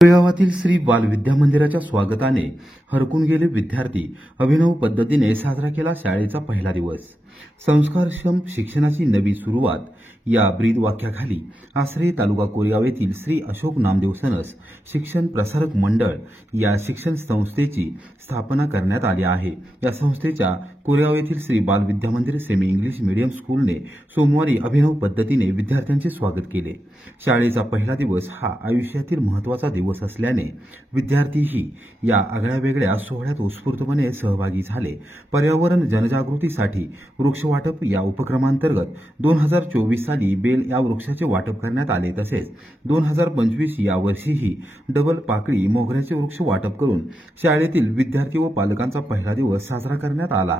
कोरेगावातील श्री बाल विद्या मंदिराच्या स्वागताने हरकून गेले विद्यार्थी. अभिनव पद्धतीने साजरा केला शाळेचा पहिला दिवस. संस्कारक्षम शिक्षणाची नवी सुरुवात या ब्रीद वाक्याखाली आसरे तालुका कोरेगाव येथील श्री अशोक नामदेव सनस शिक्षण प्रसारक मंडळ या शिक्षण संस्थेची स्थापना करण्यात आली आहे. या संस्थेच्या कोरेगाव येथील श्री बाल विद्या मंदिर सेमी इंग्लिश मीडियम स्कूलने सोमवारी अभिनव पद्धतीने विद्यार्थ्यांचे स्वागत केले. शाळेचा पहिला दिवस हा आयुष्यातील महत्त्वाचा दिवस असल्याने विद्यार्थीही या आगळ्यावेगळ्या सोहळ्यात उत्स्फूर्तपणे सहभागी झाले. पर्यावरण जनजागृतीसाठी वृक्ष वाटप या उपक्रमांतर्गत 2024 साली बेल या वृक्षाचे वाटप करण्यात आले. तसेच 2025 या वर्षीही डबल पाकळी मोगऱ्याचे वृक्ष वाटप करून शाळेतील विद्यार्थी व पालकांचा पहिला दिवस साजरा करण्यात आला.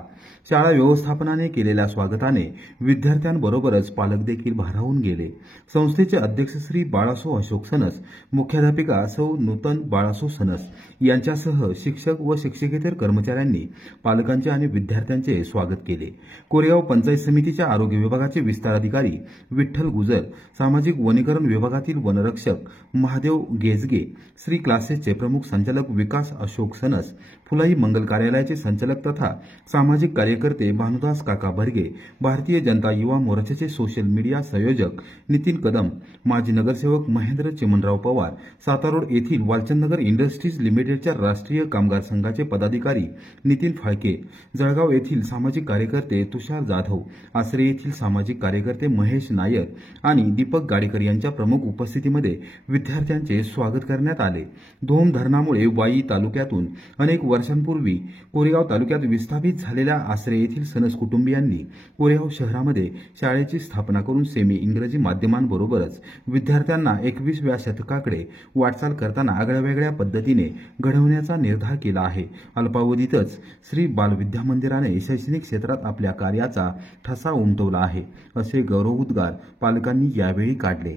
शाळा व्यवस्थापनाने केलेल्या स्वागताने विद्यार्थ्यांबरोबरच पालक देखील भारावून गेले. संस्थेचे अध्यक्ष श्री बाळासो अशोक सनस, मुख्याध्यापिका सौ नूतन बाळासो सनस यांच्यासह शिक्षक व शिक्षकेतर कर्मचाऱ्यांनी पालकांचे आणि विद्यार्थ्यांचे स्वागत केले. कोरेगाव पंचायत समितीच्या आरोग्य विभागाचे विस्तार अधिकारी विठ्ठल गुजर, सामाजिक वनीकरण विभागातील वनरक्षक महादेव गेजगे, श्री क्लासेसचे प्रमुख संचालक विकास अशोक सनस, फुलाई मंगल कार्यालयाचे संचालक तथा सामाजिक कार्यकर्ते भानुदास काका बर्गे, भारतीय जनता युवा मोर्चाचे सोशल मीडिया संयोजक नितीन कदम, माजी नगरसेवक महेंद्र चिमणराव पवार, सातारोड येथील वालचंदनगर इंडस्ट्रीज लिमिटेडच्या राष्ट्रीय कामगार संघाचे पदाधिकारी नितीन फाळके, जळगाव येथील सामाजिक कार्यकर्ते तुषार जाधव, आसरे येथील सामाजिक कार्यकर्ते महेश नायर आणि दीपक गाडेकर यांच्या प्रमुख उपस्थितीमध्ये विद्यार्थ्यांचे स्वागत करण्यात आले. धोम धरणामुळे वाई तालुक्यातून अनेक वर्षांपूर्वी कोरेगाव तालुक्यात विस्थापित झालेल्या आसरे येथील सनस कुटुंबियांनी कोरेगाव शहरामध्ये शाळेची स्थापना करून सेमी इंग्रजी माध्यमांबरोबरच विद्यार्थ्यांना 21व्या शतकाकडे वाटचाल करताना आगळ्यावेगळ्या पद्धतीने घडवण्याचा निर्धार केला आहे. अल्पावधीतच श्री बाल विद्या मंदिराने शैक्षणिक क्षेत्रात आपल्या कार्याचा ठसा उमटवला आहे, असे गौरवोद्गार पालकांनी यावेळी काढले.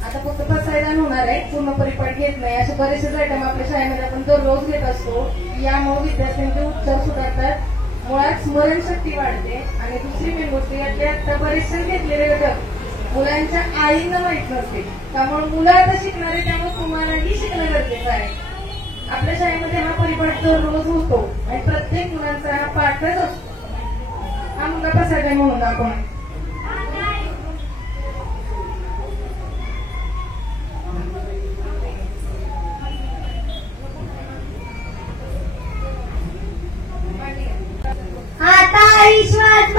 आता फक्त बसायला होणार आहे, पूर्ण परिपाठ घेत नाही. असे बरेचसे आयटम आपल्या शाळेमध्ये आपण दररोज घेत असतो. यामुळे विद्यार्थ्यांचे उच्चार सुधारतात, मुळात स्मरणशक्ती वाढते. आणि दुसरी मेन गोष्ट यातले आता बरेचसे घेतलेले घटक मुलांच्या आईंना माहित नसते. त्यामुळे मुलं आता शिकणार आहे, त्यामुळे तुम्हालाही शिकणं गरजेचं आहे. आपल्या शाळेमध्ये हा परिपाठ दररोज होतो आणि प्रत्येक मुलांचा हा पाठच असतो. हा मुलगा बसायला म्हणून आपण विश्वास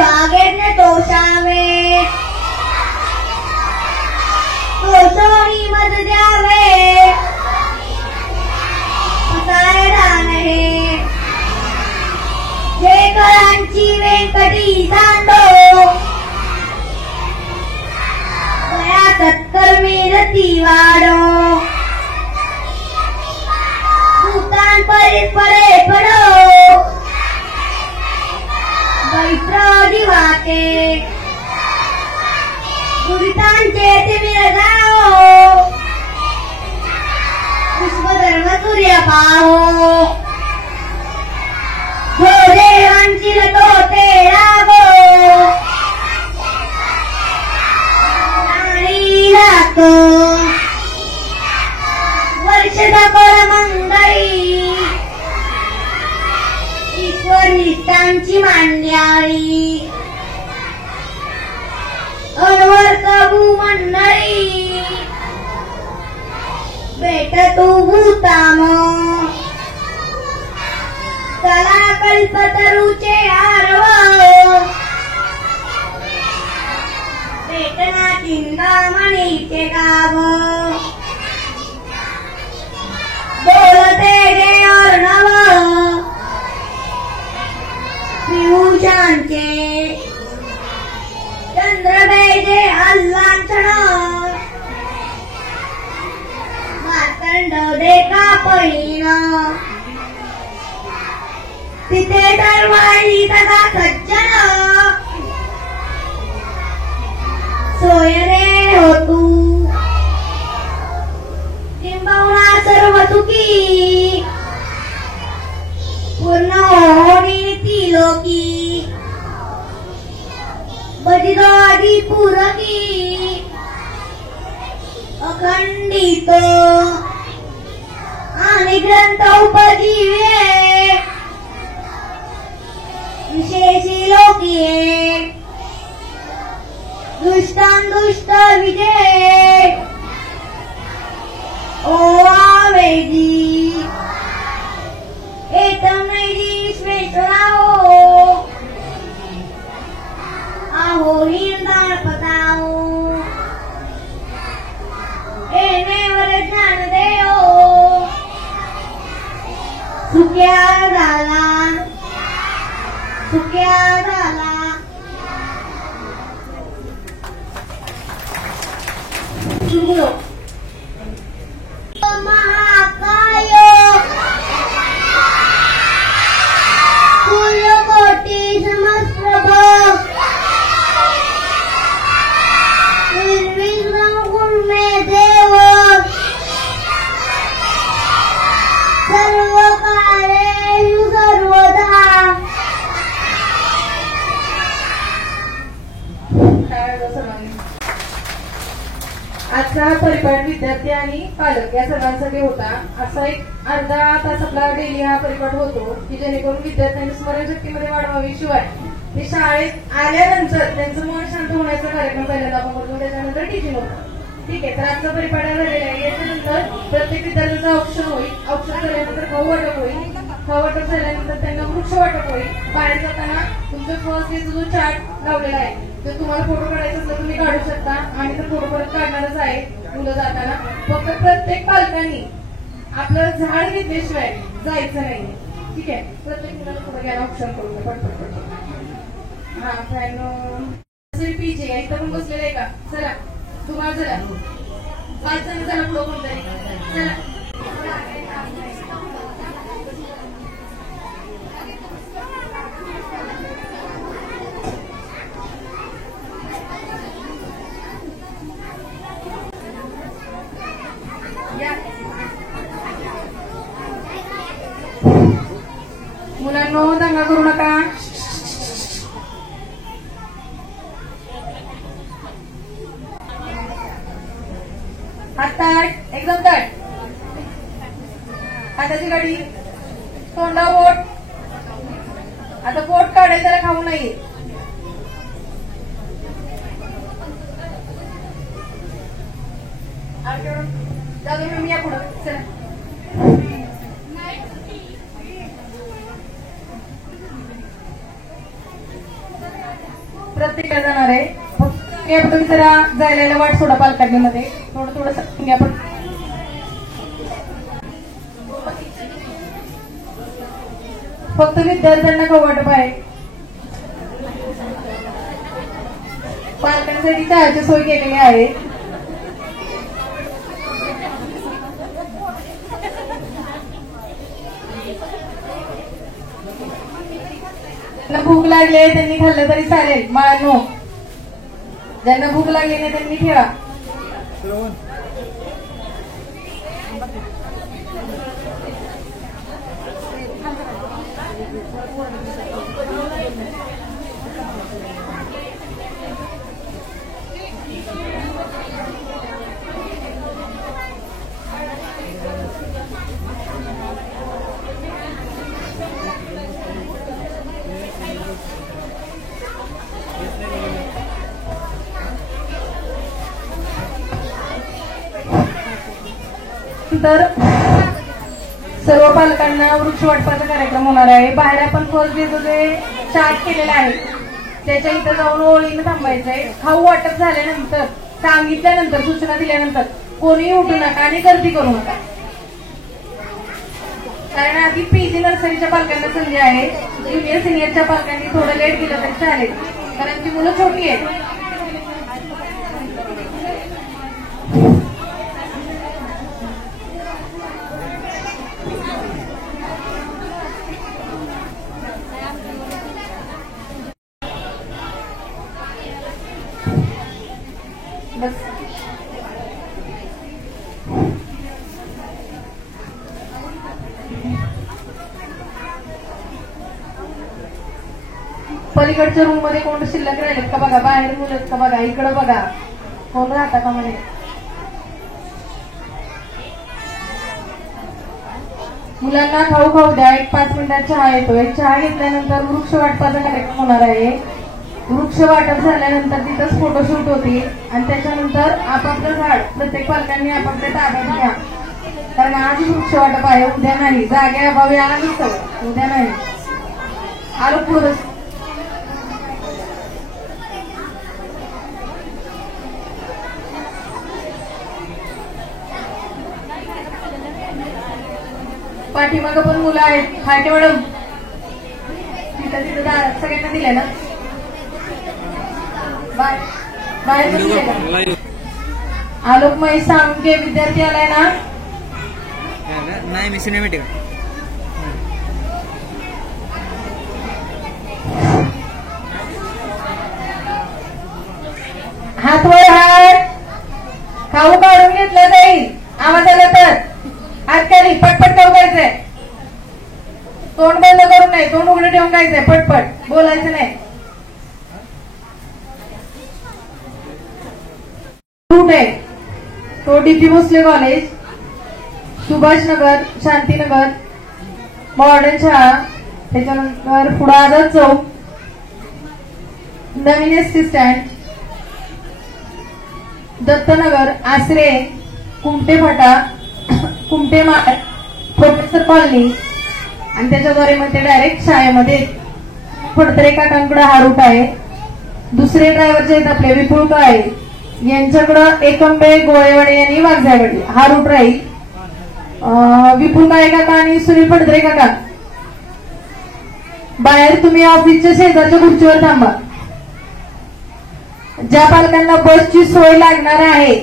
वागेने तोषावे, तोषोनी मत द्यावे, फसायला नाही. जे कळांची वेंकटी सांडो, दया सत्कर्मी रती वाढो, परे परे पडो, बैप्राजी वाटे दुरितांचे ते विरगाओ, विश्वधर्म सूर्य पाहो, देवांची लटोते रागो, आणि लागतो वर्ष दाखवला मंगळी, ईश्वर निष्ठांची मांड्याळी, अनवर कबू मंडळी, बेट तू भूताम, चला कल्पतरूचे आरव, बेटना चिंतामणीचे गाव. होईन तिथे दरवाळी तदा सज्जन सोय रे हो तू किंबहुना सर्व तुकी पूर्ण होणी ती लोकी बजिगाडी पुरकी अखंडित आणि ग्रंथ उपजीवे विशेषी लोकीये दुष्टान दुष्ट विजय ओ आवेदी एतमेदी श्वेतराओ आहो हिंदाळ पताओ एनेवर ज्ञान देओ सुख्या झाला सुख्या झाला सुगुलो महाकाय कुलकोटी समस्प्रभ निर्विघ्न गुणमे देव सर्व कालेषु सर्वदा आजचा परिपाठ विद्यार्थी आणि पालक या सर्वांसाठी होता. असा एक अर्धा तास आपला डेली हा परिपाठ होतो की जेणेकरून विद्यार्थ्यांनी स्मरणशक्तीमध्ये वाढ व्हावी. शिवाय ते शाळेत आल्यानंतर त्यांचं मन शांत होण्याचा कार्यक्रम पहिल्यांदा आपण करतो, त्याच्यानंतर टीचिंग होतं. ठीक आहे, तर आजचा परिपाठ झालेला आहे. याच्यानंतर प्रत्येक विद्यार्थ्याचं औक्षण होईल. औक्षण झाल्यानंतर खाऊ वाटप होईल. खाऊ वाटप झाल्यानंतर त्यांना वृक्ष वाटप होईल. बाहेर जाताना तुमच्या फर्स्ट डेचा जो चार्ट लावलेला आहे तर तुम्हाला फोटो काढायचा असला तुम्ही काढू शकता आणि तो फोटो परत काढणारच आहे मुलं जाताना. फक्त प्रत्येक पालकांनी आपलं झाड घेतल्याशिवाय जायचं नाही. ठीक आहे, प्रत्येक मुलाला पुढे घ्यायला ऑप्शन करून पटपट. हा फॅन पीजे इथं पण बसलेलं आहे का? चला तुम्हाला चला 5 जण चला पुढं कोणतरी चला. मुलांनो दंगा करू नका. हात ताट एकदम ताट. हाताची गाडी तोंडा बोट. आता बोट काढायला त्याला खाऊ नाहीये. जाऊ मी या पुढं चला. प्रत्येकाला जाणार आहे. तुम्ही जरा जायला वाट सोडा पालकांमध्ये थोडं थोडं आपण फक्त विद्यार्थ्यांना खाऊ वाटप आहे. पालकांसाठी चहाची सोय केलेली आहे. ज्यांना भूक लागली त्यांनी खाल्लं तरी चालेल. मानो ज्यांना भूक लागली नाही त्यांनी ठेवा. तर सर्व पालकांना वृक्ष वाटपाचा कार्यक्रम होणार आहे. बाहेर आपण फर्स्ट डेचं जे चार्ट केलेला आहे त्याच्या इथं जाऊन ओळीनं थांबायचंय. खाऊ वाटप झाल्यानंतर सांगितल्यानंतर सूचना दिल्यानंतर कोणी उठू नका आणि गर्दी करू नका. कारण आधी पीजी नर्सरीच्या पालकांना संधी आहे. ज्युनियर सिनियरच्या पालकांनी थोडं लेट गेलं तरी चालेल कारण ती मुलं छोटी आहेत. पलीकडच्या रूम मध्ये कोण शिल्लक राहिलेत का बघा, बाहेर मुलं आहेत का बघा, इकडं बघा कोण राहता का म्हणे. मुलांना खाऊ खाऊ द्या. एक 5 मिनिटात चहा येतोय. चहा घेतल्यानंतर वृक्ष वाटपाचा कार्यक्रम होणार आहे. वृक्ष वाटप झाल्यानंतर तिथंच फोटोशूट होती आणि त्याच्यानंतर आपापलं झाड प्रत्येक पालकांनी आपापल्या ताब्यात घ्या. कारण आज वृक्ष वाटप आहे, उद्या नाही. जागेअभावी आलं सगळं, उद्या नाही. आलो पुढं. पाठीमागं पण मुलं आहेत. हाय मॅडम तिथं तिथं दारात सगळ्यांना दिलंय ना, बाहेर पण दिलंय का. आलोकमय साळुंके विद्यार्थी आलाय ना. नाही मी सिनेमॅटिक हात वर हात. खाऊ काढून घेतला जाईल. आवाज आला तर हात खाली. पटपट खाऊ खायचंय. तोंड बंद करून नाही, तोंड उघडं ठेवून खायचंय. पटपट बोलायचं नाही. रूट आहे तो DP Bhosale college, Subhashnagar, Shantinagar, modern शाळा, त्याच्यानंतर पुढे आझाद चौक, नवीन ST stand, Dattanagar, Asare, Kumte Phata, Kumte Mal, professor colony आणि त्याच्याद्वारे मग ते डायरेक्ट शाळेमध्ये. फडतरे काकांकडे हा रूट आहे. दुसरे ड्रायव्हर जे आहेत आपले विपुल काळे यांच्याकडं एकंबे, गोळेवाडे यांनी वाघजागडी हा रूट राहील. विपुल काळे काका आणि सुनील फडतरे काका बाहेर तुम्ही ऑफिसच्या शेजारच्या खुर्चीवर थांबा. ज्या पालकांना बसची सोय लागणार आहे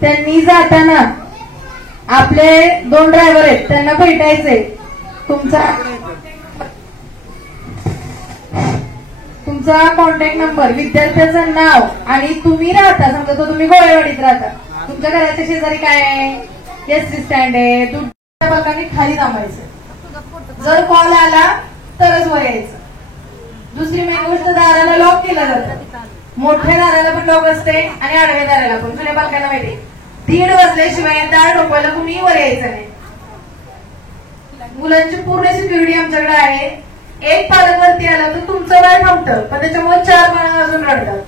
त्यांनी जाताना आपले 2 ड्रायव्हर आहेत त्यांना भेटायचे. तुमचा कॉन्टॅक्ट नंबर, विद्यार्थ्याचं नाव आणि तुम्ही राहता, समजा तो तुम्ही गोळेवाडीत राहता, तुमच्या घराच्या शेजारी काय आहे, एसटी स्टँड आहे, तुमच्या पालकांनी खाली थांबायचं. जर कॉल आला तरच वर यायचं. दुसरी मेन गोष्ट, दाराला लॉक केलं जातं. मोठ्या दाराला पण लॉक असते आणि आडव्या दाराला पण. जुन्या पालकांना माहिती 1:30 वाजल्याशिवाय दार ठोकवायला कुणी वर यायचं नाही. मुलांची पूर्ण सिक्युरिटी आमच्याकडे आहे. एक पालक वरती आला तर तुमचं बाळ थांबतं, पण त्याच्यामुळे 4 बाळ अजून रडतात.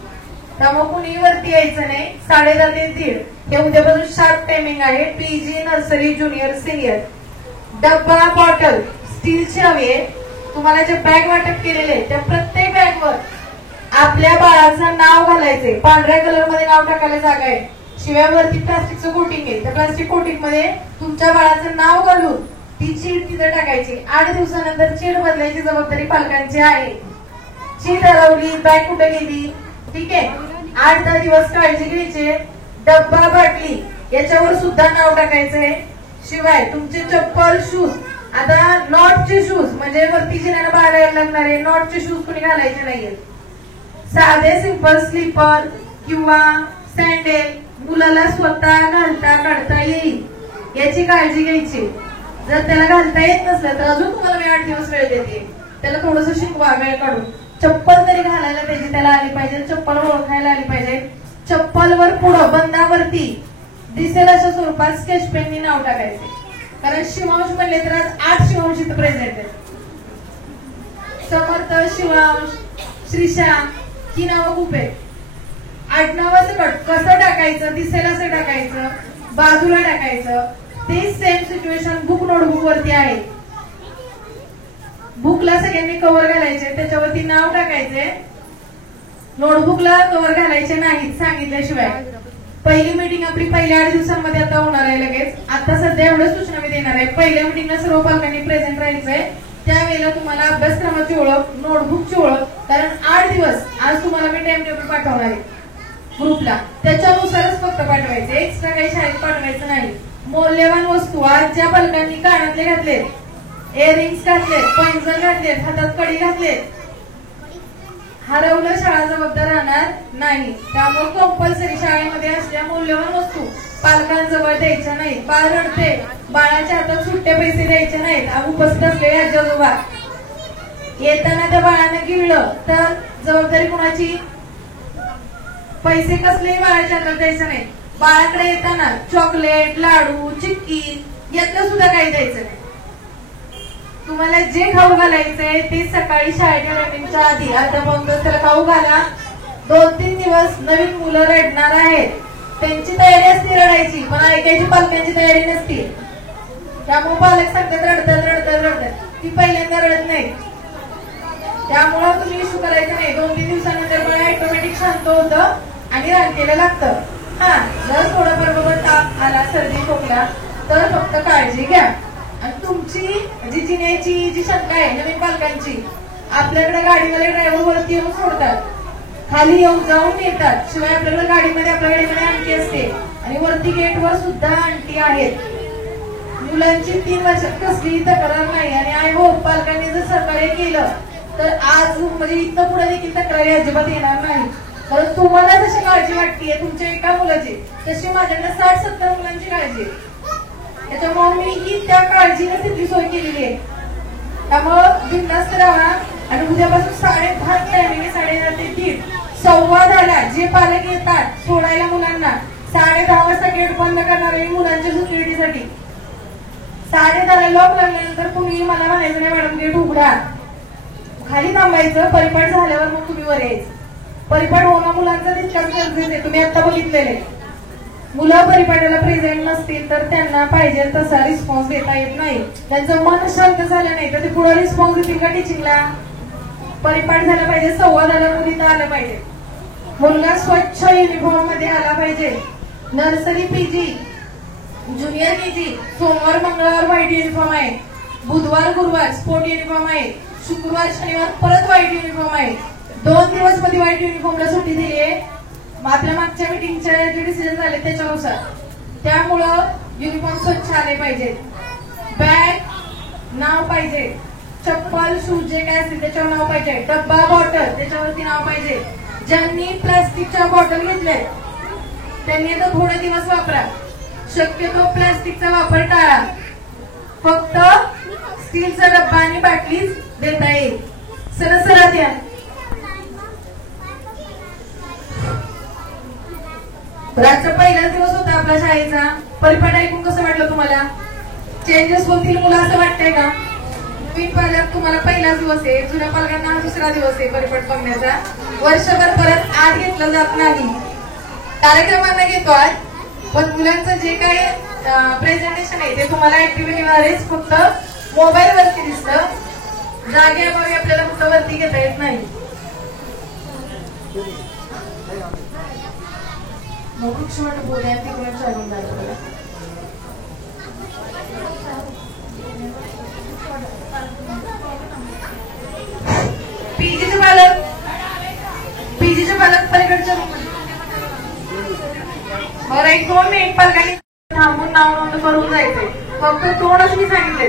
त्यामुळे कुणी वरती यायचं नाही. 10:30 ते 1:30 हे उद्यापासून शार्प टायमिंग आहे. PG, nursery, junior, senior. डब्बा, बॉटल स्टीलची हवी आहे. तुम्हाला जे बॅग वाटप केलेले त्या प्रत्येक बॅगवर आपल्या बाळाचं नाव घालायचंय. पांढऱ्या कलर मध्ये नाव टाकायला जागा आहे. शिव्यावरती प्लास्टिकचं कोटिंग आहे. त्या प्लास्टिक कोटिंग मध्ये तुमच्या बाळाचं नाव घालून ती चीट तिथे टाकायची. 8 दिवसानंतर चीट बदलायची जबाबदारी पालकांची आहे. चीट हरवली, बॅग कुठे गेली, ठीक आहे, 8-10 दिवस काळजी घ्यायची. डब्बा, बाटली याच्यावर सुद्धा नाव टाकायचंय. शिवाय तुमचे चप्पल, शूज, आता नॉटचे शूज म्हणजे वरती जिन्याला बाहेर यायला लागणारे नॉटचे शूज कुणी घालायचे नाहीये. साधे सिंपल स्लीपर किंवा सँडेल मुलाला स्वतः घालता काढता येईल याची काळजी घ्यायची. जर त्याला घालता येत नसलं तर अजून तुम्हाला मी 8 दिवस वेळ देते. त्याला थोडंसं शिकवा वेळ काढून. चप्पल तरी घालायला त्याची त्याला आली पाहिजे. चप्पल ओळखायला आली पाहिजे. चप्पलवर पुढं बंदावरती दिसेल अशा स्वरूपात स्केच पेननी नाव टाकायचे. कारण शिवांश म्हणले तर आज 8 शिवांश इथं प्रेझेंट आहेत. समर्थ, शिवांश, श्रीशा ही नावं खूप आहेत. आडनावाचं कसं टाकायचं, दिसेल असं टाकायचं, बाजूला टाकायचं. ते सेम सिच्युएशन बुक नोटबुक वरती आहे. बुकला सगळ्यांनी कव्हर घालायचे, त्याच्यावरती नाव टाकायचे. नोटबुकला कव्हर घालायचे नाहीत सांगितल्याशिवाय. पहिली मीटिंग आपली पहिल्या 8 दिवसांमध्ये आता होणार आहे लगेच. आता सध्या एवढ्या सूचना मी देणार आहे. पहिल्या मीटिंगला सर्व पालकांनी प्रेझेंट राहायचंय. त्यावेळेला तुम्हाला अभ्यासक्रमाची ओळख, नोटबुकची ओळख, कारण 8 दिवस आज तुम्हाला मी टाइम टेबल पाठवणार आहे ग्रुपला, त्याच्यानुसारच फक्त पाठवायचे. एक्स्ट्रा काही शाळेत पाठवायचं नाही. मौल्यवान वस्तू आज ज्या पालकांनी कानातले घातलेत, इयरिंग्स घातलेत, पैंजण घातलेत, हातात कडी घातलेत, हरवलं शाळा जबाबदार राहणार नाही. त्यामुळे कंपल्सरी शाळेमध्ये असल्या मौल्यवान वस्तू पालकांजवळ द्यायच्या नाहीत. बाळ रडते, बाळाच्या हातात सुट्टे पैसे द्यायचे नाहीत. उपस्थित असलेले आजी आजोबा येताना त्या बाळानं गिळलं तर जबाबदारी कुणाची? पैसे कसलेही बाळाच्या हातात द्यायचं नाही. बाळाकडे येताना चॉकलेट, लाडू, चिक्की यातलं सुद्धा काही द्यायचं नाही. तुम्हाला जे खाऊ घालायचंय ते सकाळी शाळेच्या टायमिंगच्या आधी अर्धा पाऊण तास त्याला खाऊ घाला. 2-3 दिवस नवीन मुलं रडणार आहेत, त्यांची तयारी असते रडायची, पण ऐकायची पालकांची तयारी नसते. त्यामुळे पालक सांगतात रडतात, ती पहिल्यांदा रडत नाही. त्यामुळं तुम्ही इश्यू करायचं नाही. 2-3 दिवसानंतर बाळ ऑटोमॅटिक शांत होतं आणि रांकेला लागतं. हा, जर थोडंफार बाबा ताप आला, सर्दी खोकला तर फक्त काळजी घ्या. आणि तुमची जी जिण्याची जी शंका आहे नवीन पालकांची, आपल्याकडे गाडीवाले ड्रायव्हर वरती येऊन सोडतात, खाली येऊन जाऊन येतात, शिवाय आपल्याकडे गाडीमध्ये आपल्याकडे आणखी असते आणि वरती गेटवर सुद्धा आणखी आहेत. मुलांची 3 वर्षात कसलीही तक्रार नाही. आणि आय होप पालकांनी जर सहकार्य केलं तर आज म्हणजे इथं पुढे देखील तक्रारी अजिबात येणार नाही. कारण तुम्हाला जशी काळजी वाटतेय तुमच्या एका मुलाची, तशी माझ्याकडे 60-70 मुलांची काळजी आहे. त्याच्यामुळे मी ही त्या काळजीने तिथली सोय केलेली आहे. त्यामुळं बिनधास्त राहा. आणि उद्यापासून 10:30 टायमिंग, 10:30 ते 1:30, 1:15 जे पालक येतात सोडायला मुलांना, 10:30 वाजता गेट बंद करणार आहे मुलांच्या सिक्युरिटीसाठी. 10:30 लॉक लागल्यानंतर कुणी मला म्हणायचं नाही मॅडम गेट उघडा, खाली थांबायचं. परिपाठ झाल्यावर मग तुम्ही वर यायचं. परिपाठ होणं मुलांचा तितकाच गरजेचं आहे. तुम्ही आता बघितलेले मुलं परिपाठाला प्रेझेंट नसतील तर त्यांना पाहिजे तसा रिस्पॉन्स देता येत नाही. त्यांचं मन शांत झालं नाही तर ते पुढे रिस्पॉन्स देतील का टीचिंगला? परिपाठ झाला पाहिजे, 10:15 मुलीत आलं पाहिजे. मुलगा स्वच्छ युनिफॉर्म मध्ये आला पाहिजे. नर्सरी, PG, ज्युनियर KG सोमवार मंगळवार व्हाईट युनिफॉर्म आहे, बुधवार गुरुवार स्पोर्ट युनिफॉर्म आहे, शुक्रवार शनिवार परत व्हाईट युनिफॉर्म आहे. 2 दिवस मध्ये व्हाईट युनिफॉर्मला सुट्टी दिली आहे आपल्या मागच्या मिटिंगचे जे डिसिजन झाले त्याच्यानुसार. त्यामुळं युनिफॉर्म स्वच्छ आले पाहिजे, बॅग नाव पाहिजे, चप्पल शूज जे काय असतील त्याच्यावर नाव पाहिजे, डब्बा बॉटल त्याच्यावरती नाव पाहिजे. ज्यांनी प्लास्टिकच्या बॉटल घेतल्या त्यांनी आता थोडे दिवस वापरा. शक्यतो प्लास्टिकचा वापर टाळा. फक्त स्टीलचा डब्बा आणि बाटलीच देता येईल. सरळ द्या. रातचा पहिलाच दिवस होता आपल्या शाळेचा. परिपाठ ऐकून कसं वाटलं तुम्हाला? चेंजेस होतील मुलं असं वाटतंय का? नवीन पालक तुम्हाला पहिलाच दिवस आहे, जुन्या पालकांना हा 2रा दिवस आहे परिपाठ बघण्याचा. वर्षभर परत आत घेतलं जात नाही. कार्यक्रमांना घेतो आज, पण मुलांचं जे काही प्रेझेंटेशन आहे ते तुम्हाला ऍक्टिव्हिटीद्वारेच फक्त मोबाईल वरती दिसतं. जागेअभावी आपल्याला फक्त वरती घेता येत नाही. वृक्षवट बोलूया तिकडून चालून जातो. पीजीचे पालक पलीकडच्या बरं 1-2 मिनिट पालकांनी थांबून नाव नोंद करून जायचंय. फक्त तोंडच मी सांगितलंय,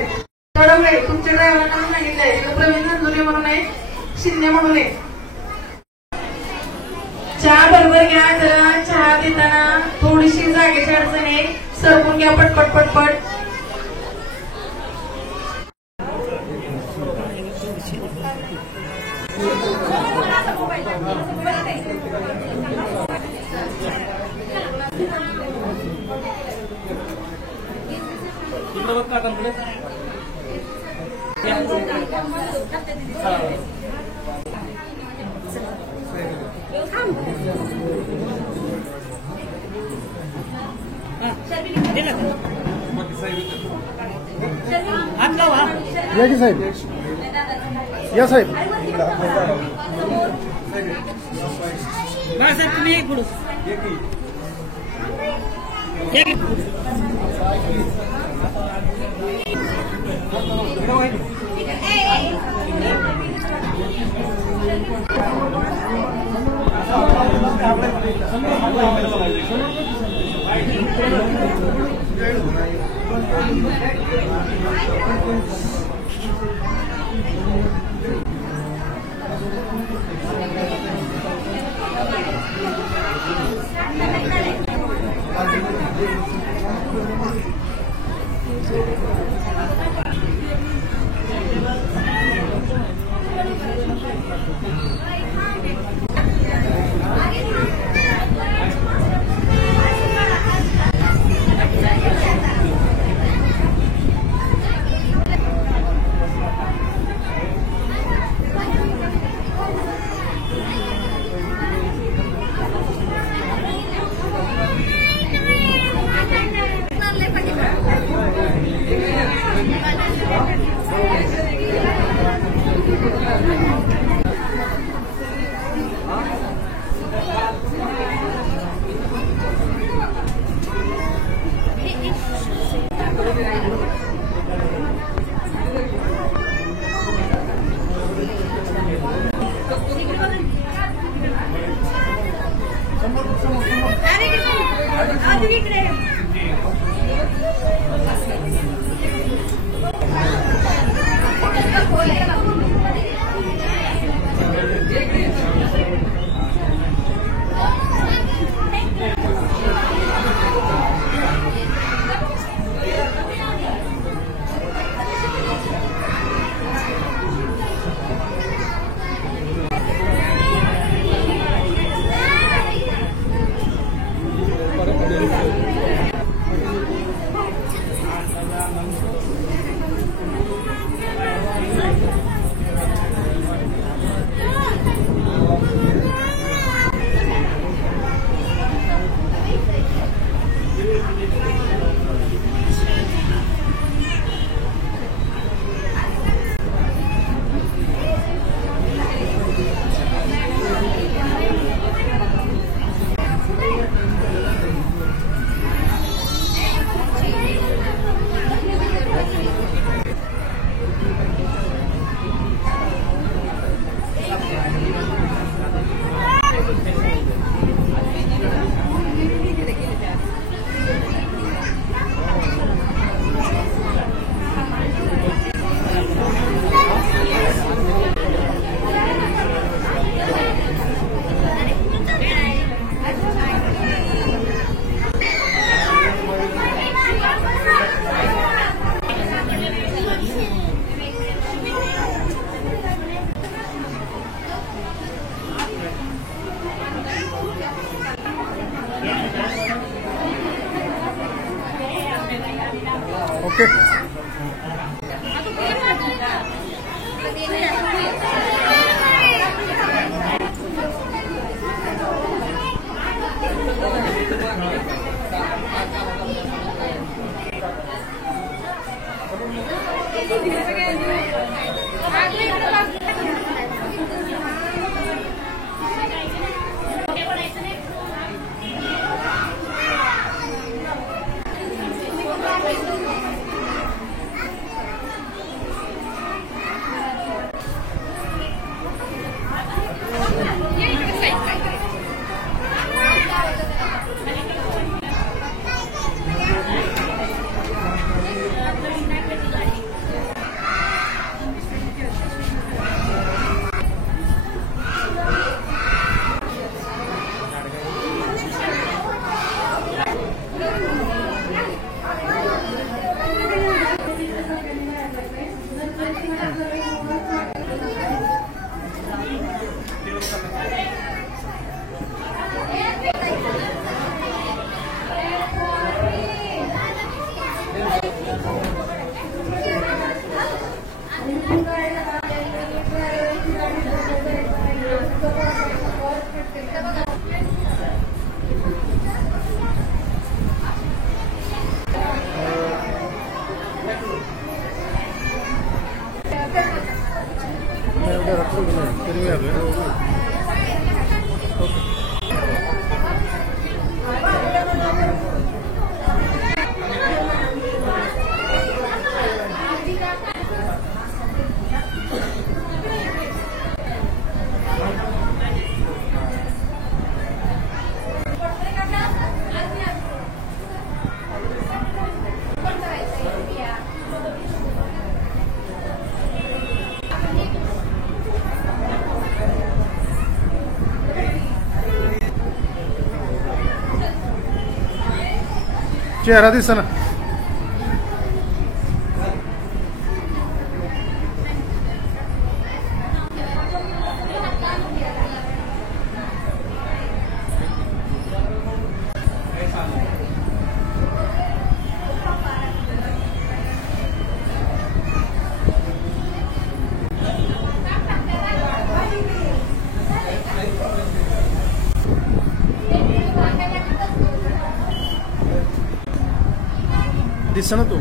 थोडं वेळ तुमच्या ड्रायव्हरना सांगितलंय. प्रवीण नंदुरे म्हणून आहे, शिंदे म्हणून आहे. चहा बरोबर घ्या. जरा चहा देताना थोडीशी जागेची अडचण आहे, सरकून घ्या पटपट. साहेब या साहेब बाळासाहेब तुम्ही एक पुढे ओके. चेहरा दिसना. दिसना तू.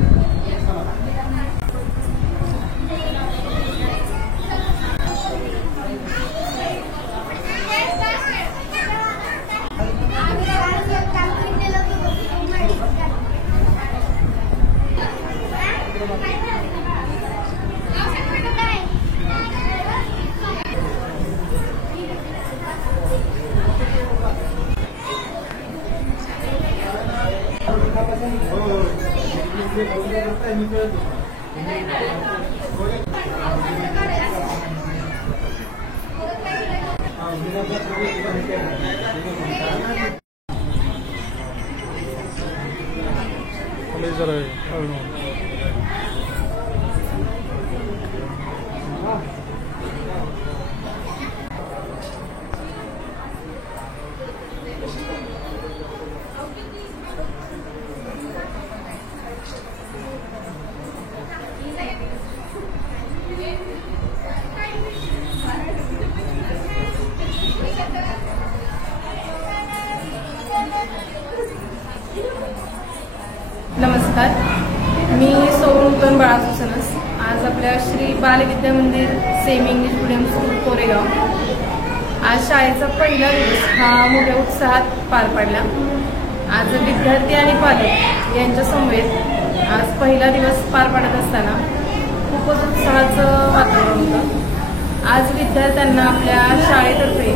नमस्कार, मी सौनूतन बाळासू सनस. आज आपल्या श्री बाल विद्या मंदिर semi English medium school Koregaon आज शाळेचा पहिला दिवस हा मोठ्या उत्साहात पार पडला. आज विद्यार्थी आणि पालक यांच्या समवेत आज पहिला दिवस पार पाडत असताना खूपच उत्साहाचं वातावरण होतं. आज विद्यार्थ्यांना आपल्या शाळेतर्फे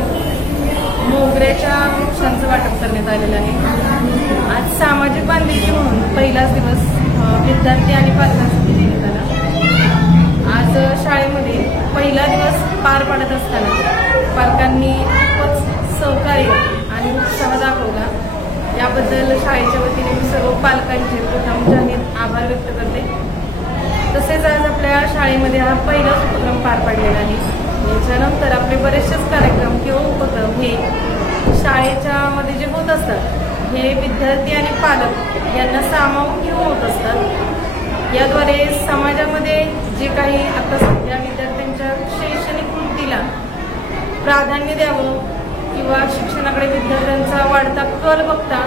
मोगऱ्याच्या वृक्षांचं वाटप करण्यात आलेलं आहे. आज सामाजिक बांधिलकी म्हणून पहिलाच दिवस विद्यार्थी आणि पालकांसाठी देण्यात आला. आज शाळेमध्ये पहिला दिवस पार पाडत असताना पालकांनी खूपच सहकार्य आणि उत्साह दाखवला. याबद्दल शाळेच्या वतीने मी सर्व पालकांचे प्रथम जाहीर आभार व्यक्त करते. तसेच आज आपल्या शाळेमध्ये हा पहिलाच उपक्रम पार पाडलेला आहे. याच्यानंतर आपले बरेचसेच कार्यक्रम किंवा उपक्रम हे शाळेच्या मध्ये जे होत असतात हे विद्यार्थी आणि पालक यांना सामावून घेऊन होत असतात. याद्वारे समाजामध्ये जे काही आता सध्या विद्यार्थ्यांच्या शैक्षणिक वृत्तीला प्राधान्य द्यावं किंवा शिक्षणाकडे विद्यार्थ्यांचा वाढता कल बघता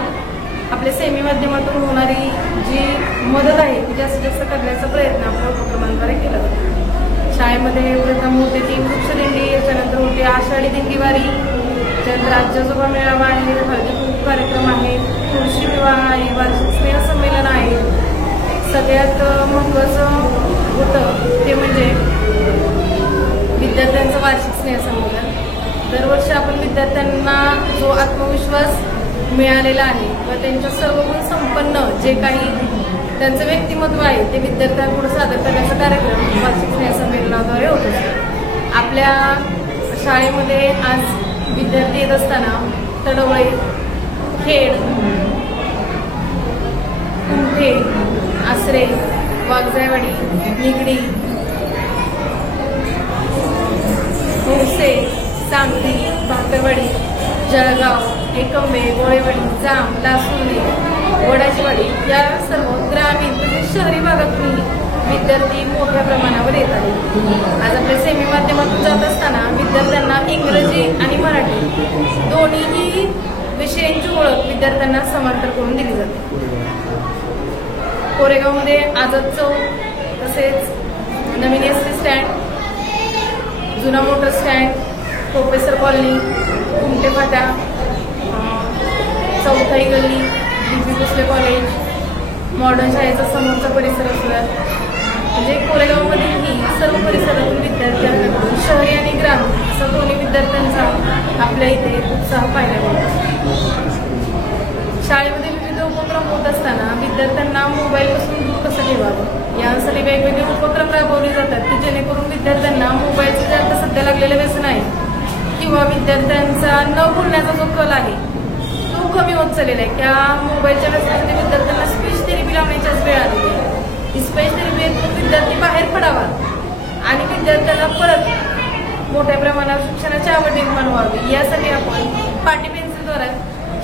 आपल्या सेमी माध्यमातून होणारी जी मदत आहे ती जास्तीत जास्त करण्याचा प्रयत्न आपल्या उपक्रमांद्वारे केला जातो. शाळेमध्ये प्रथम होते ती वृक्षदिंडी, याच्यानंतर होते आषाढी दिंडीवारी, त्यानंतर राज्यसभा मेळावा आहे, हळदी कुंकू कार्यक्रम आहे, तुळशी विवाह आहे, वार्षिक स्नेह संमेलन आहे. सगळ्यात महत्त्वाचं होतं ते म्हणजे विद्यार्थ्यांचं वार्षिक स्नेह संमेलन. दरवर्षी आपण विद्यार्थ्यांना जो आत्मविश्वास मिळालेला आहे व त्यांच्या सर्व गुण संपन्न जे काही त्यांचं व्यक्तिमत्व आहे ते विद्यार्थ्यांपुढे सादर करण्याचा कार्यक्रम वार्षिक स्नेह संमेलनाद्वारे होत असतो. आपल्या शाळेमध्ये आज विद्यार्थी येत असताना तडवळे, खेड, कुंठे, आसरे, वाघजायवाडी, निगडी, भोसे, सांगली, भाकरवाडी, जळगाव, एकंबे, गोळेवाडी, जाम, लासुर्डी, वडाचीवाडी या सर्व ग्रामीण तसेच शहरी भागातून विद्यार्थी मोठ्या प्रमाणावर येत आहेत. आज आपल्या सेमी माध्यमातून जात असताना विद्यार्थ्यांना इंग्रजी आणि मराठी दोन्हीही विषयांची ओळख विद्यार्थ्यांना समांतर करून दिली जाते. कोरेगावमध्ये आझाद चौक, तसेच नवीन एसटी स्टँड, जुना motor stand, professor colony, Kumte Phata, चौथाई गल्ली, DP भोसले कॉलेज, मॉडर्न शाळेचा समोरचा परिसर असला म्हणजे कोरेगावमधील ही सर्व परिसरातून विद्यार्थ्यांकडून शहरी आणि ग्रामीण असा दोन्ही विद्यार्थ्यांचा आपल्या इथे उत्साह पाहायला मिळतो. शाळेमध्ये विविध उपक्रम होत असताना विद्यार्थ्यांना मोबाईलपासून दूर कसं ठेवावं यासाठी वेगवेगळे उपक्रम राबवले जातात की जेणेकरून विद्यार्थ्यांना मोबाईलचं जे आता सध्या लागलेलं व्यसन आहे किंवा विद्यार्थ्यांचा न बोलण्याचा जो कल आहे तो कमी होत चाललेला आहे. त्या मोबाईलच्या व्यसनासाठी विद्यार्थ्यांना स्पीच थेरपी लावण्याच्याच वेळ आलेली आहे. ही स्पीच थेरपीतून विद्यार्थी बाहेर पडावा आणि विद्यार्थ्यांना परत मोठ्या प्रमाणावर शिक्षणाची आवड निर्माण व्हावी यासाठी आपण पाटी पेन्सिलद्वारे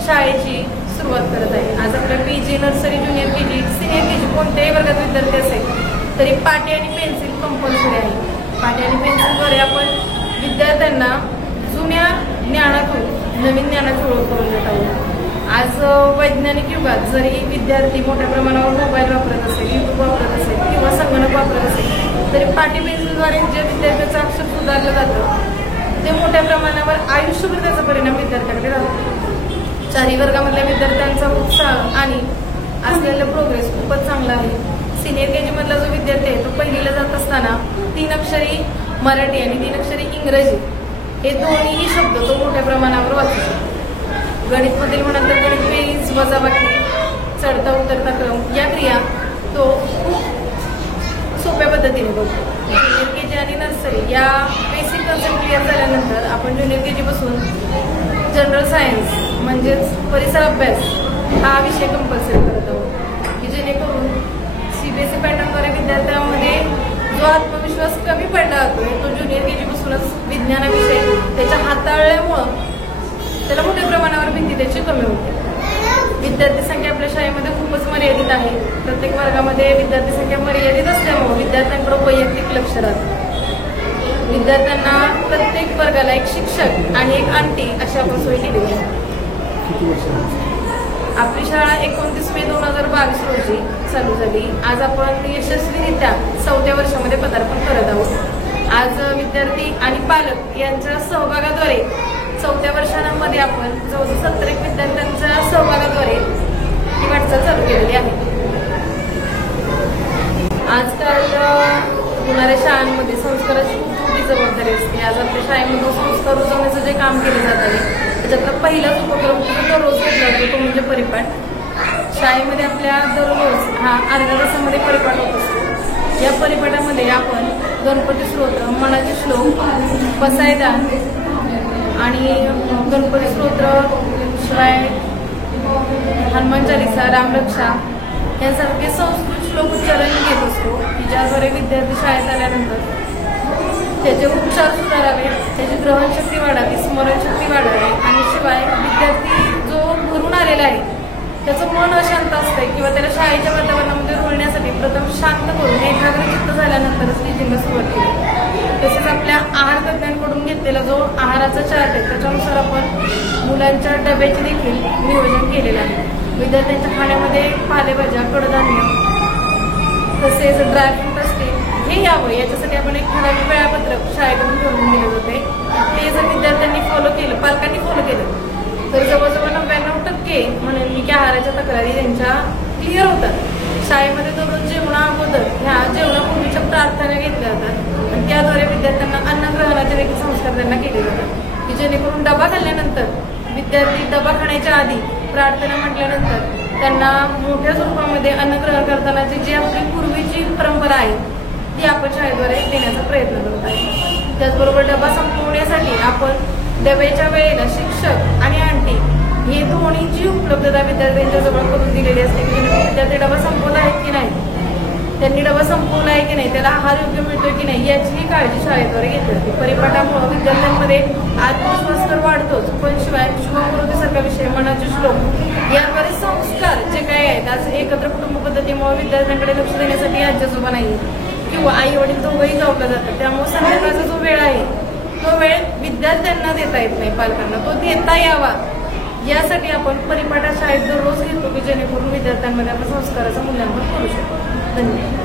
शाळेची सुरुवात करत आहे. आज आपल्या PG, nursery, junior KG, senior KG कोणत्याही वर्गात विद्यार्थी असेल तरी पाटी आणि पेन्सिल कंपल्सरी आहे. पाटी आणि पेन्सिलद्वारे आपण विद्यार्थ्यांना जुन्या ज्ञानातून नवीन ज्ञानाची ओळख करून देत आहोत. आज वैज्ञानिक युगात जरी विद्यार्थी मोठ्या प्रमाणावर मोबाईल वापरत असेल, YouTube वापरत असेल किंवा संगणक वापरत असेल तरी पाटी पेन्सिलद्वारे जे विद्यार्थ्याचं अक्षर सुधारलं जातं ते मोठ्या प्रमाणावर आयुष्यभर त्याचा परिणाम विद्यार्थ्याकडे राहतो. चारही वर्गामधल्या विद्यार्थ्यांचा उत्साह आणि असलेला प्रोग्रेस खूपच चांगला आहे. सिनियर KG मधला जो विद्यार्थी आहे तो पहिलीला जात असताना 3 अक्षरी मराठी आणि 3 अक्षरी इंग्रजी हे दोन्हीही शब्द तो मोठ्या प्रमाणावर वाचू शकतो. गणितमधील म्हणाल तर गणित बेरीज, वजाबाकी, चढता उतरता क्रम या क्रिया तो खूप सोप्या पद्धतीने बघतो. ज्युनियर केजी आणि नर्सरी या बेसिक कन्सेप्ट क्लिअर झाल्यानंतर आपण ज्युनियर केजी पासून जनरल सायन्स म्हणजेच परिसर अभ्यास हा विषय कंपल्सरी करत आहोत की जेणेकरून CBSE पॅटर्नद्वारे विद्यार्थ्यांमध्ये जो आत्मविश्वास कमी पडला जातोय तो ज्युनियर केजी पासूनच विज्ञानाविषयी त्याच्या हाताळल्यामुळं त्याला मोठ्या प्रमाणावर भीती त्याची कमी होते. विद्यार्थी संख्या आपल्या शाळेमध्ये खूपच मर्यादित आहे. प्रत्येक वर्गामध्ये विद्यार्थी संख्या मर्यादित असल्यामुळे विद्यार्थ्यांकडे वैयक्तिक लक्ष राहतं. विद्यार्थ्यांना प्रत्येक वर्गाला एक शिक्षक आणि एक आंटी अशी आपण सोय केलेली आहे. किती वर्ष आपली शाळा 29 मे 2022 रोजी चालू झाली. आज आपण यशस्वीरित्या 4थ्या वर्षामध्ये पदार्पण करत आहोत. आज विद्यार्थी आणि पालक यांच्या सहभागाद्वारे 4थ्या वर्षांमध्ये आपण जवळजवळ 70 विद्यार्थ्यांच्या सहभागाद्वारे ही वाटचाल चालू केलेली आहे. आजकाल होणाऱ्या शाळांमध्ये संस्काराची खूप मोठी जबाबदारी असते. आज आपल्या शाळेमध्ये संस्कार रुजवण्याचं जे काम केलं जात आहे त्याच्यातला पहिलाच उपक्रम दररोज घेतला जातो तो म्हणजे परिपाठ. शाळेमध्ये आपल्या दररोज हा अर्ध्या तासामध्ये परिपाठ होत असतो. या परिपाठामध्ये आपण गणपती स्तोत्र, मनाचे श्लोक, पसायदान आणि गणपती स्तोत्र शिवाय हनुमान चालीसा, रामरक्षा यांसारखे संस्कृत श्लोक उच्चारण घेत असतो की ज्याद्वारे विद्यार्थी शाळेत आल्यानंतर त्याचे उच्चार सुधारावे, त्याची ग्रहणशक्ती वाढावी, स्मरणशक्ती वाढावी आणि शिवाय विद्यार्थी जो भरून आलेला आहे त्याचं मन अशांत असतंय किंवा त्याला शाळेच्या वातावरणामध्ये रुळण्यासाठी प्रथम शांत करून एकाग्रचित्त झाल्यानंतरच टीचिंगला सुरुवात केली. तसेच आपल्या आहार तज्ज्ञांकडून घेतलेला जो आहाराचा चार्ट आहे त्याच्यानुसार आपण मुलांच्या डब्याचे देखील नियोजन केलेलं आहे. विद्यार्थ्यांच्या खाण्यामध्ये पालेभाज्या, कडधान्य तसेच ड्रायफ्रूट असतील हे यावं याच्यासाठी आपण एक ठराविक वेळापत्रक शाळेकडून ठरवून दिले होते. ते जर विद्यार्थ्यांनी फॉलो केलं, पालकांनी फॉलो केलं तर जवळजवळ 99% म्हणेन मी की आहाराच्या तक्रारी त्यांच्या क्लिअर होतात. शाळेमध्ये दररोज जेवणाअगोदर ह्या जेवणापूर्वीच्या प्रार्थना घेतल्या जातात आणि त्याद्वारे विद्यार्थ्यांना अन्नग्रहणाचे देखील संस्कार त्यांना केले जातात की जेणेकरून डबा खाल्ल्यानंतर विद्यार्थी डबा खाण्याच्या आधी प्रार्थना म्हटल्यानंतर त्यांना मोठ्या स्वरूपामध्ये अन्नग्रहण करतानाची जी आपली पूर्वीची परंपरा आहे ती आपण शाळेद्वारे देण्याचा प्रयत्न करत आहे. त्याचबरोबर डबा संपवण्यासाठी आपण डब्याच्या वेळेला शिक्षक आणि आंटी हे दोन्हीची उपलब्धता विद्यार्थ्यांच्या जवळ करून दिलेली असते की विद्यार्थी डबा संपवला आहे की नाही, त्यांनी डबा संपवला आहे की नाही, त्याला आहार योग्य मिळतोय की नाही याचीही काळजी शाळेद्वारे घेतली जाते. परिपाठामुळे विद्यार्थ्यांमध्ये आत्मविश्वास तर वाढतोच पण शिवाय शुभमूर्तीसारखा विषय, मनाचे श्लोक याद्वारे संस्कार जे काही आहेत. आज एकत्र कुटुंब पद्धतीमुळे विद्यार्थ्यांकडे लक्ष देण्यासाठी आजी आजोबा नाही किंवा आई वडील दोघंही जॉबला जातात. त्यामुळे संध्याकाळचा जो वेळ आहे तो वेळ विद्यार्थ्यांना देता येत नाही, पालकांना तो देता यावा यासाठी आपण परिपाठा शाळेत दररोज घेतो की जेणेकरून विद्यार्थ्यांमध्ये आपण संस्काराचं मूल्यांकन करू शकतो. धन्यवाद.